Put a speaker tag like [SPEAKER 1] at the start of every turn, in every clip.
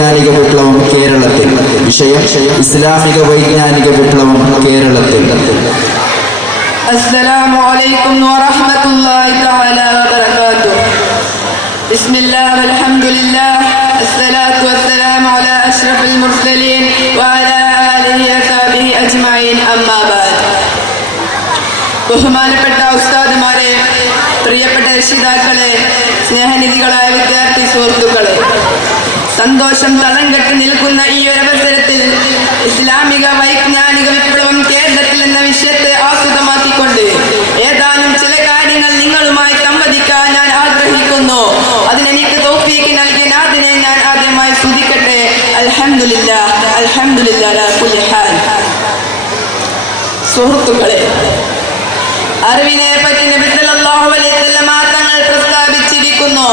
[SPEAKER 1] വൈജ്ഞാനിക വിപ്ലവം കേരളത്തിൽ വിഷയം ഇസ്ലാമിക വൈജ്ഞാനിക വിപ്ലവം കേരളത്തിൽ
[SPEAKER 2] السلام عليكم ورحمة الله تعالى وبركاته بسم الله والحمد لله الصلاة والسلام على أشرف المرسلين وعلى آله وصحبه أجمعين أما بعد ബഹുമാനപ്പെട്ട ഉസ്താദുമാരെ പ്രിയപ്പെട്ട രക്ഷിതാക്കളെ സ്നേഹനിധികളായ വിദ്യാർത്ഥി സുഹൃത്തുക്കളെ സന്തോഷം തളം കെട്ടി നിൽക്കുന്ന ഈ ഒരു അവസരത്തിൽ ഇസ്ലാമിക വൈജ്ഞാനിക വിപ്ലവം കേരളത്തിൽ എന്ന വിഷയത്തെ ആസ്പദമാക്കിക്കൊണ്ട് ഏതാനും ചില കാര്യങ്ങൾ നിങ്ങളുമായി സംവദിക്കാൻ ഞാൻ ആഗ്രഹിക്കുന്നു. അതിനെനിക്ക് തോഫീക്ക് നൽകിയ നാദിനെ ഞാൻ ആദ്യമായി സ്തുതിക്കട്ടെ. അൽഹമില്ല അൽഹമില്ല സുഹൃത്തുക്കളെ അറിവിനെ പറ്റി നബിസലാഹു അലൈഹി തങ്ങൾ പ്രസ്താവിച്ചിരിക്കുന്നു.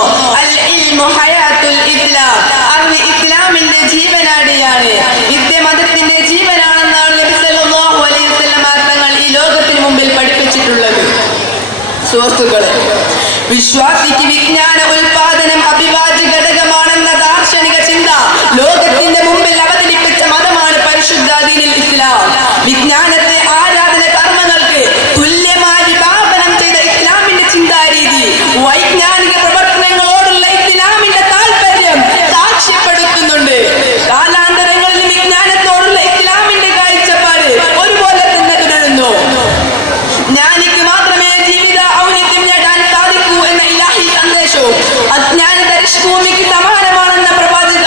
[SPEAKER 2] വിദ്യയാണ് മതത്തിന്റെ ജീവനാണെന്നാണ് നബിസല്ലാഹു അലൈവല്ലം തങ്ങൾ ഈ ലോകത്തിന് മുമ്പിൽ പഠിപ്പിച്ചിട്ടുള്ളത്. സുഹൃത്തുക്കളെ വിശ്വാസിക്ക് വിജ്ഞാന ഉൽപാദനം അഭിവാദം ഞാൻ മാത്രമേ ജീവിത ഔന്നിത്യം നേടാൻ സാധിക്കൂ എന്ന ഇലാഹി സന്ദേശവും അജ്ഞാന തരിഷ്ഭൂമിക്ക് സമാനമാണെന്ന പ്രവാചക